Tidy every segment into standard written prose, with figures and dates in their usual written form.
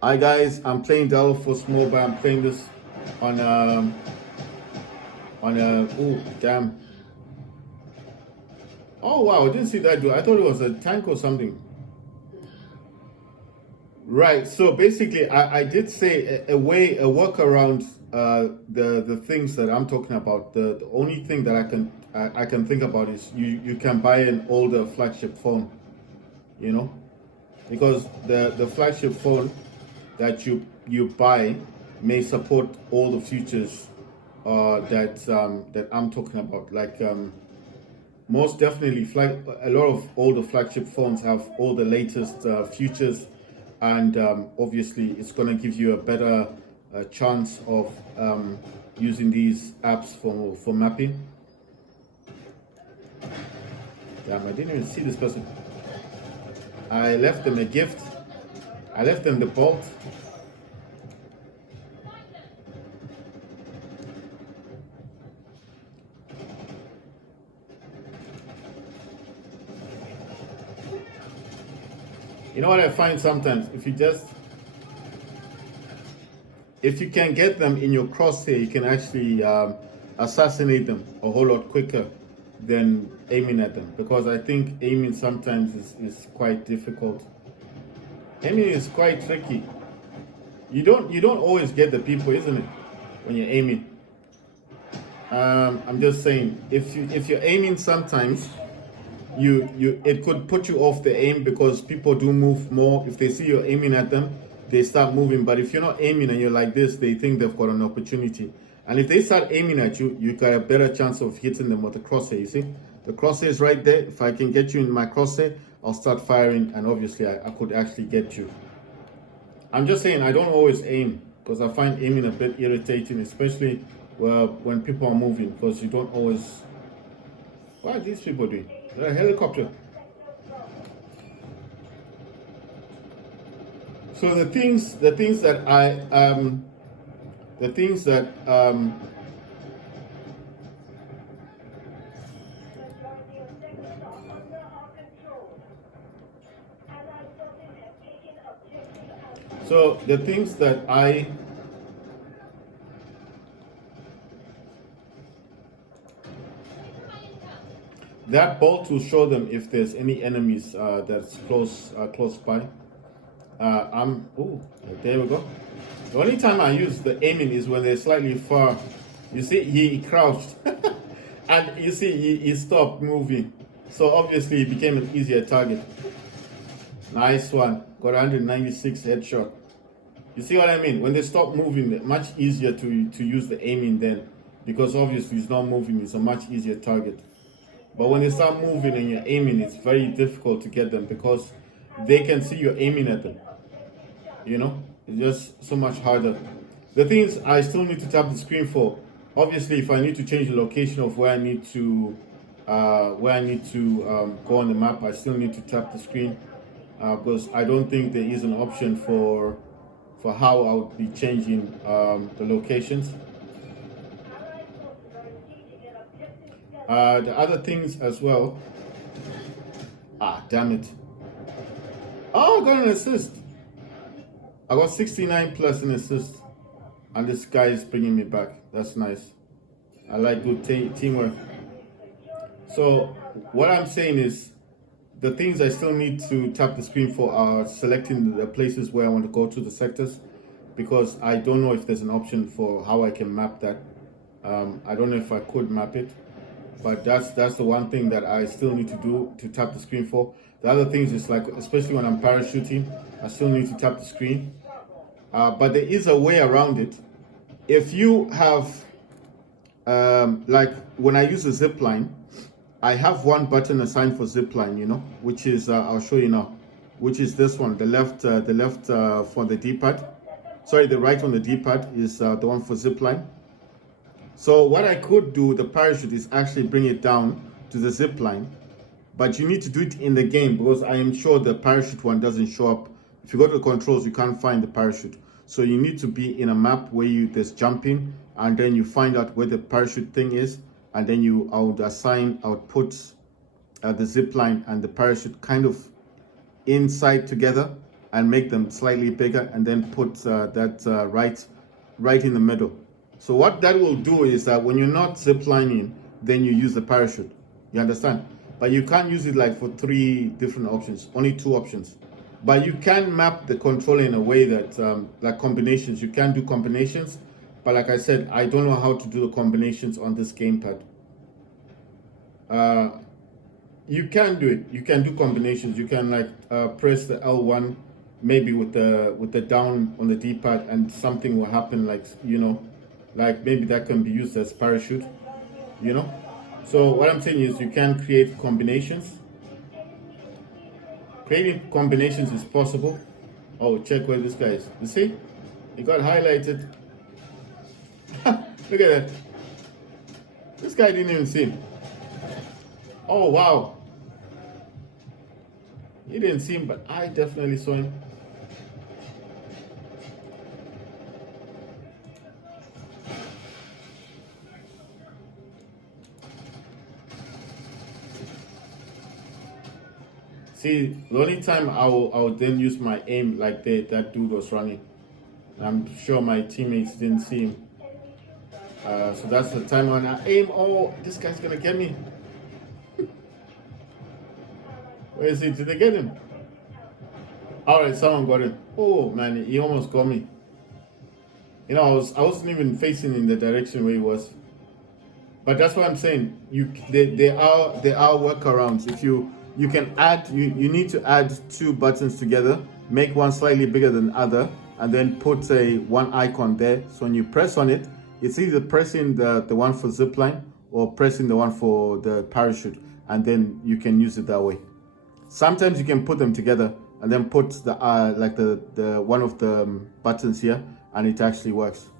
Hi guys, I'm playing Delta Force Mobile. I'm playing this on oh damn. Oh wow, I didn't see that dude. I thought it was a tank or something. Right. So basically, I did say a workaround the things that I'm talking about. The only thing that I can think about is you can buy an older flagship phone, you know, because the flagship phone that you buy may support all the features that I'm talking about. Like most definitely, a lot of older flagship phones have all the latest features, and obviously, it's going to give you a better chance of using these apps for mapping. Damn, I didn't even see this person. I left them a gift. I left them the bolt. You know what I find sometimes? If you can get them in your crosshair, you can actually assassinate them a whole lot quicker than aiming at them. Because I think aiming sometimes is quite difficult. Aiming is quite tricky. You don't always get the people, isn't it? When you're aiming. I'm just saying, if you're aiming sometimes, you it could put you off the aim because people do move more. If they see you're aiming at them, they start moving. But if you're not aiming and you're like this, they think they've got an opportunity. And if they start aiming at you, you got a better chance of hitting them with the crosshair. You see, the crosshair is right there. If I can get you in my crosshair, I'll start firing, and obviously I could actually get you. I'm just saying I don't always aim because I find aiming a bit irritating, especially when people are moving, because you don't always. What are these people doing? They're a helicopter. So the things that the things that so the things that I that bolt will show them if there's any enemies that's close by. I'm oh there we go. The only time I use the aiming is when they're slightly far. You see, he crouched, and you see he stopped moving. So obviously he became an easier target. Nice one. Got 196 headshot. You see what I mean? When they stop moving, much easier to use the aiming then, because obviously it's not moving. It's a much easier target. But when they start moving and you're aiming, it's very difficult to get them because they can see you're aiming at them. You know, it's just so much harder. The thing is, I still need to tap the screen for. Obviously, if I need to change the location of where I need to go on the map, I still need to tap the screen because I don't think there is an option for how I would be changing the locations. The other things as well. Ah, damn it! Oh, I got an assist. I got 69 plus an assist, and this guy is bringing me back. That's nice. I like good teamwork. So what I'm saying is, the things I still need to tap the screen for are selecting the places where I want to go to the sectors, because I don't know if there's an option for how I can map that. I don't know if I could map it, but that's the one thing that I still need to do to tap the screen for. The other things is like, especially when I'm parachuting, I still need to tap the screen. But there is a way around it. If you have, like when I use a zip line, I have one button assigned for zip line, you know, which is I'll show you now, which is this one, the left for the D-pad. Sorry, the right on the D-pad is the one for zip line. So what I could do with the parachute is actually bring it down to the zip line, but you need to do it in the game because I am sure the parachute one doesn't show up. If you go to the controls, you can't find the parachute. So you need to be in a map where there's jumping, and then you find out where the parachute thing is, and then I would put the zip line and the parachute kind of inside together, and make them slightly bigger, and then put right in the middle. So what that will do is that when you're not ziplining, then you use the parachute. You understand? But you can't use it like for 3 different options, only 2 options. But you can map the controller in a way that, like combinations, you can do combinations. But like I said, I don't know how to do the combinations on this gamepad. You can do it. You can do combinations. You can like press the L1, maybe with the down on the D-pad, and something will happen. Like like maybe that can be used as parachute. So what I'm saying is you can create combinations. Creating combinations is possible. Oh, check where this guy is. You see? It got highlighted. Look at that. This guy didn't even see him. Oh, wow. He didn't see him, but I definitely saw him. See, the only time I will then use my aim like that dude was running. I'm sure my teammates didn't see him. So that's the time when I aim. Oh, this guy's gonna get me. Where is he? Did they get him? Alright, someone got him. Oh man, he almost got me. I wasn't even facing in the direction where he was. But that's what I'm saying. There are workarounds. If you can add, you need to add 2 buttons together, make one slightly bigger than the other, and then put one icon there. So when you press on it, it's either pressing the one for zipline or pressing the one for the parachute, and then you can use it that way. Sometimes you can put them together and then put the like the one of the buttons here, and it actually works.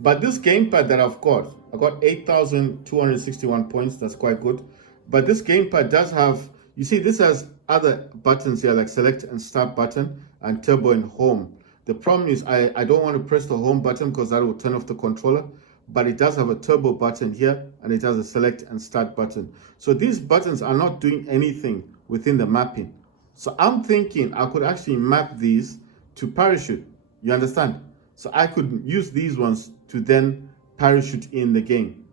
But this gamepad that I got 8,261 points. That's quite good. But this gamepad does have, you see, this has other buttons here like select and start button and turbo and home. The problem is I don't want to press the home button because that will turn off the controller. But it does have a turbo button here, and it has a select and start button. So these buttons are not doing anything within the mapping. So I'm thinking I could actually map these to parachute. You understand? So I could use these ones to then parachute in the game,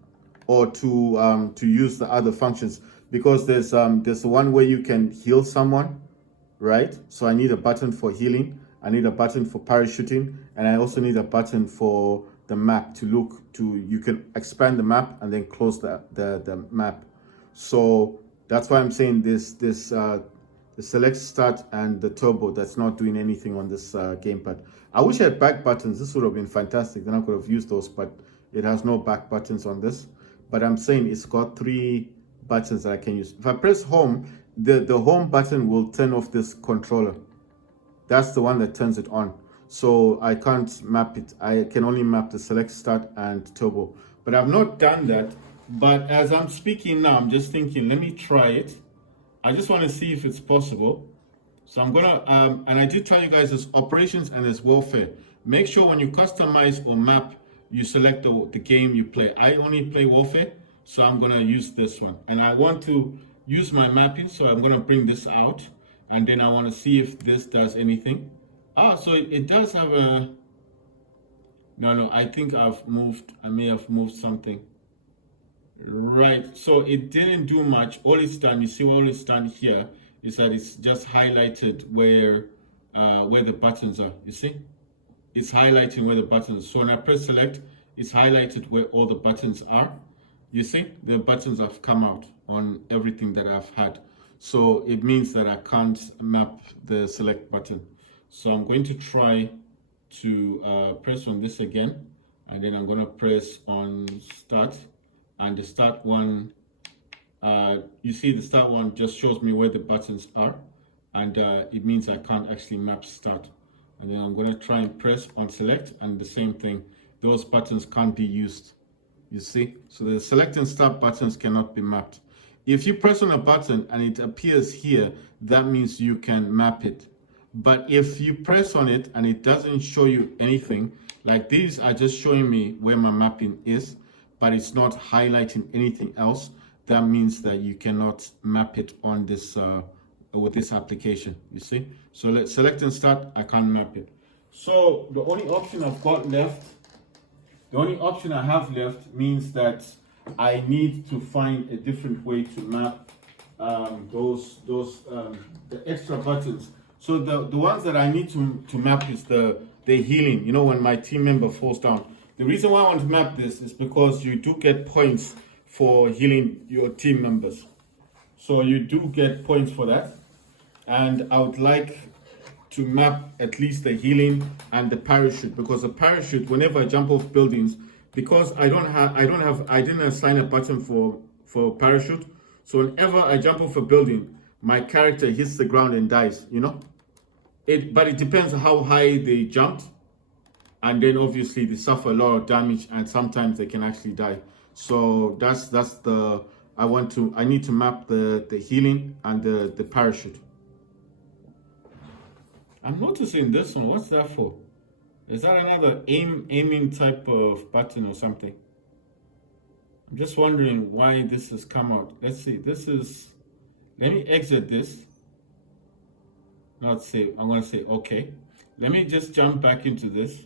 or to use the other functions, because there's one where you can heal someone, right? So I need a button for healing, I need a button for parachuting, and I also need a button for the map you can expand the map and then close the map. So that's why I'm saying the select, start, and the turbo, that's not doing anything on this gamepad. I wish I had back buttons. This would have been fantastic. Then I could have used those, but it has no back buttons on this. But I'm saying it's got 3 buttons that I can use. If I press home, the home button will turn off this controller. That's the one that turns it on. So I can't map it. I can only map the select, start, and turbo. But I've not done that. But as I'm speaking now, I'm just thinking, let me try it. I just want to see if it's possible. So I'm gonna, and I did tell you guys there's operations and there's warfare. Make sure when you customize or map, you select the game you play. I only play warfare, so I'm gonna use this one. And I want to use my mapping, so I'm gonna bring this out. And then I want to see if this does anything. So it does have a, no, I think I may have moved something. Right, so it didn't do much. All it's done, you see all it's done here is that it's just highlighted where the buttons are, you see? It's highlighting where the buttons are. So when I press select, it's highlighted where all the buttons are. You see, the buttons have come out on everything that I've had. So it means that I can't map the select button. So I'm going to try to press on this again, and then I'm going to press on start, and the start one, you see the start one just shows me where the buttons are, and it means I can't actually map start. And then I'm going to try and press on select, and the same thing, those buttons can't be used, you see? So the select and start buttons cannot be mapped. If you press on a button and it appears here, that means you can map it. But if you press on it and it doesn't show you anything, like these are just showing me where my mapping is, but it's not highlighting anything else, that means that you cannot map it on this with this application, you see. So let's select and start. I can't map it. So the only option I've got left, the only option I have left means that I need to find a different way to map the extra buttons. So the ones that I need to map is the healing, you know, when my team member falls down. The reason why I want to map this is because you do get points for healing your team members. So you do get points for that. And I would like to map at least the healing and the parachute, because the parachute, whenever I jump off buildings, because I didn't assign a button for parachute. So whenever I jump off a building, my character hits the ground and dies, you know. But it depends on how high they jumped, and then obviously they suffer a lot of damage, and sometimes they can actually die. So that's the I need to map the healing and the parachute. I'm noticing this one. What's that for? Is that another aiming type of button or something? I'm just wondering why this has come out. Let's see. Let me exit this. I'm going to say okay. Let me just jump back into this.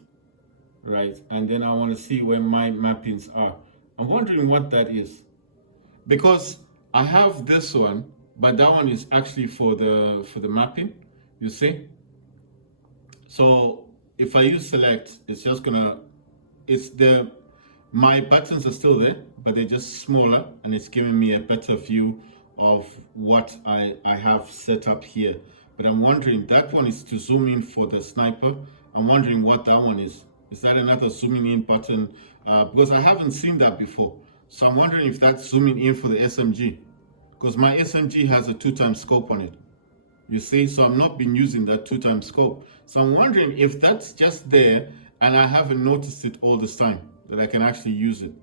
Right. And then I want to see where my mappings are. I'm wondering what that is. Because I have this one, but that one is actually for the mapping, you see? So if I use select, it's just my buttons are still there, but they're just smaller, and it's giving me a better view of what I have set up here. But I'm wondering, that one is to zoom in for the sniper. I'm wondering what that one is. Is that another zooming in button? Because I haven't seen that before. So I'm wondering if that's zooming in for the SMG. Because my SMG has a 2x scope on it. You see, so I've not been using that 2x scope. So I'm wondering if that's just there and I haven't noticed it all this time, that I can actually use it.